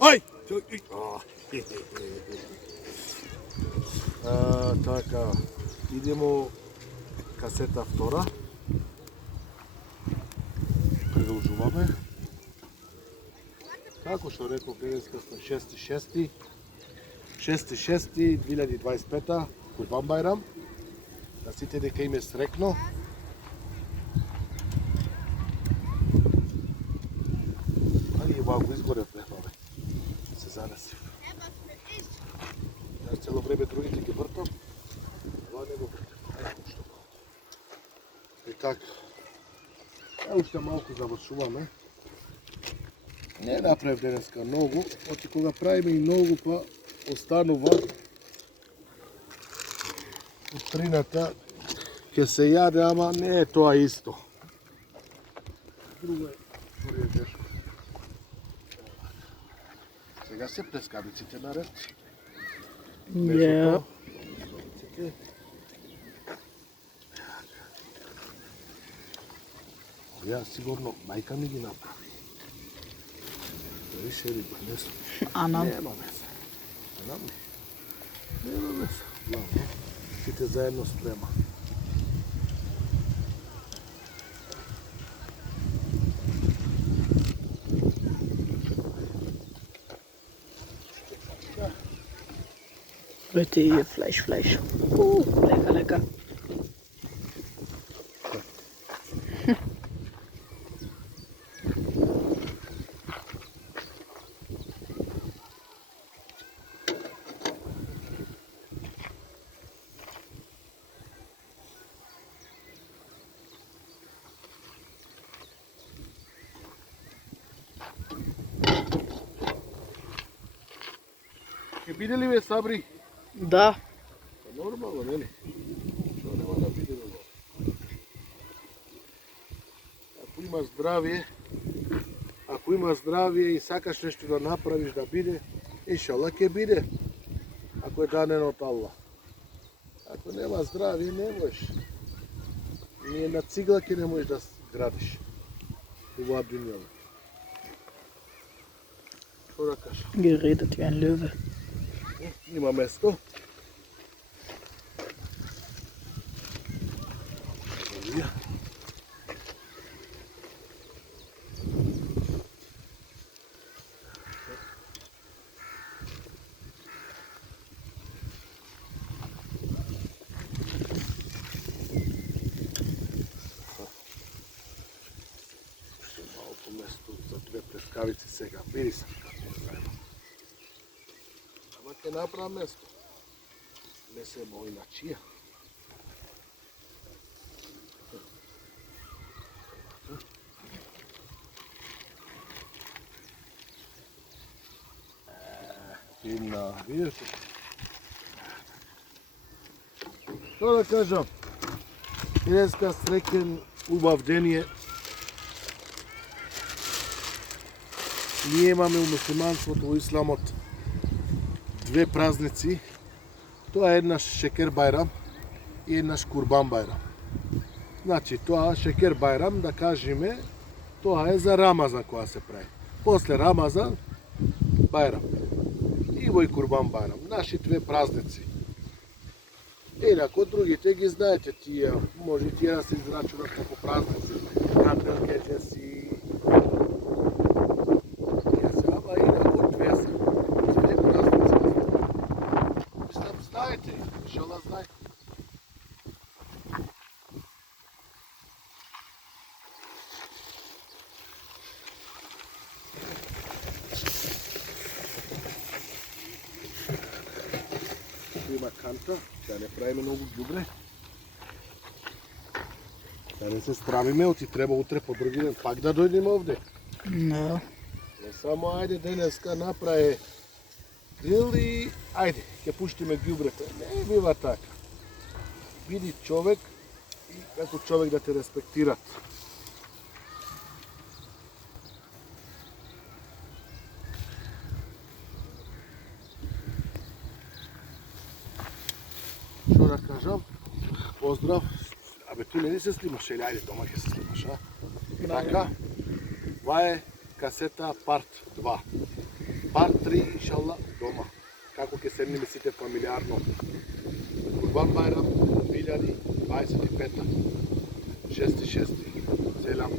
Ај! Така, идемо касета втора. Продолжуваме. Како што реков, денеска сме 6.6.2025, Курбан Бајрам. Да сите дека им е срекно. Али малку изгорев бе, се занесив. Ја цело време другите ги вртам, ова не го вртам. И така, уште малку завршуваме. Не направив денеска многу, оти кога правиме и многу па останува утрината ќе се јаде, ама не е тоа исто. Друго е, тешко. Сега се плескавиците наред. Ја. Ја сигурно мајка ми ги направи. Више риба, не сум. Ана. Нема везе. Нема везе. Главно, сите заедно спрема. Leute, hier Fleisch. Lecker. Ќе биде ли бе Сабри? Да. Нормално, нели? Што нема да биде бе? Ако има здравие и сакаш нешто да направиш да биде, иншалла ќе биде. Ако е дадено од Аллах. Ако нема здравие, не можеш. Ние на цигла ќе не можеш да градиш. Оваа дуњава. Што да кажам? Geredet wie ein Löwe. Има место. Малко место за две плескавици сега. Биди се како заедно. Ама ќе направам место. Не се мој на чија. Фина, видиш? Што да кажам? Денеска среќен убав ден е. Ние имаме у муслиманството, у исламот, две празници. Тоа е еднаш Шекер Бајрам и еднаш Курбан Бајрам. Значи, тоа Шекер Бајрам, да кажеме, тоа е за Рамазан која се прави. После Рамазан, Бајрам. И во Курбан Бајрам. Наши две празници. Инако другите ги знаете тие, може тие да се израчунат како празници. Кандел Кеджеси. Ама инако две се. Две празници. Мислам, знаете, иншалла знаете. Има канта, да не правиме многу ѓубре. Да не се стравиме, оти треба утре по други ден пак да дојдеме овде. Да. Не само ајде денеска направи грил и ајде, ќе пуштиме ѓубрето. Не бива така. Биди човек и како човек да те респектират. Што да кажам? Поздрав. Абе, tu не се снимаш, или ајде дома ќе се снимаш, а? Така, ова е касета парт 2. Part 3, иншалла, дома. Како ќе седнеме сите фамилиарно. Курбан Байрам 2025. 6.6. Селам.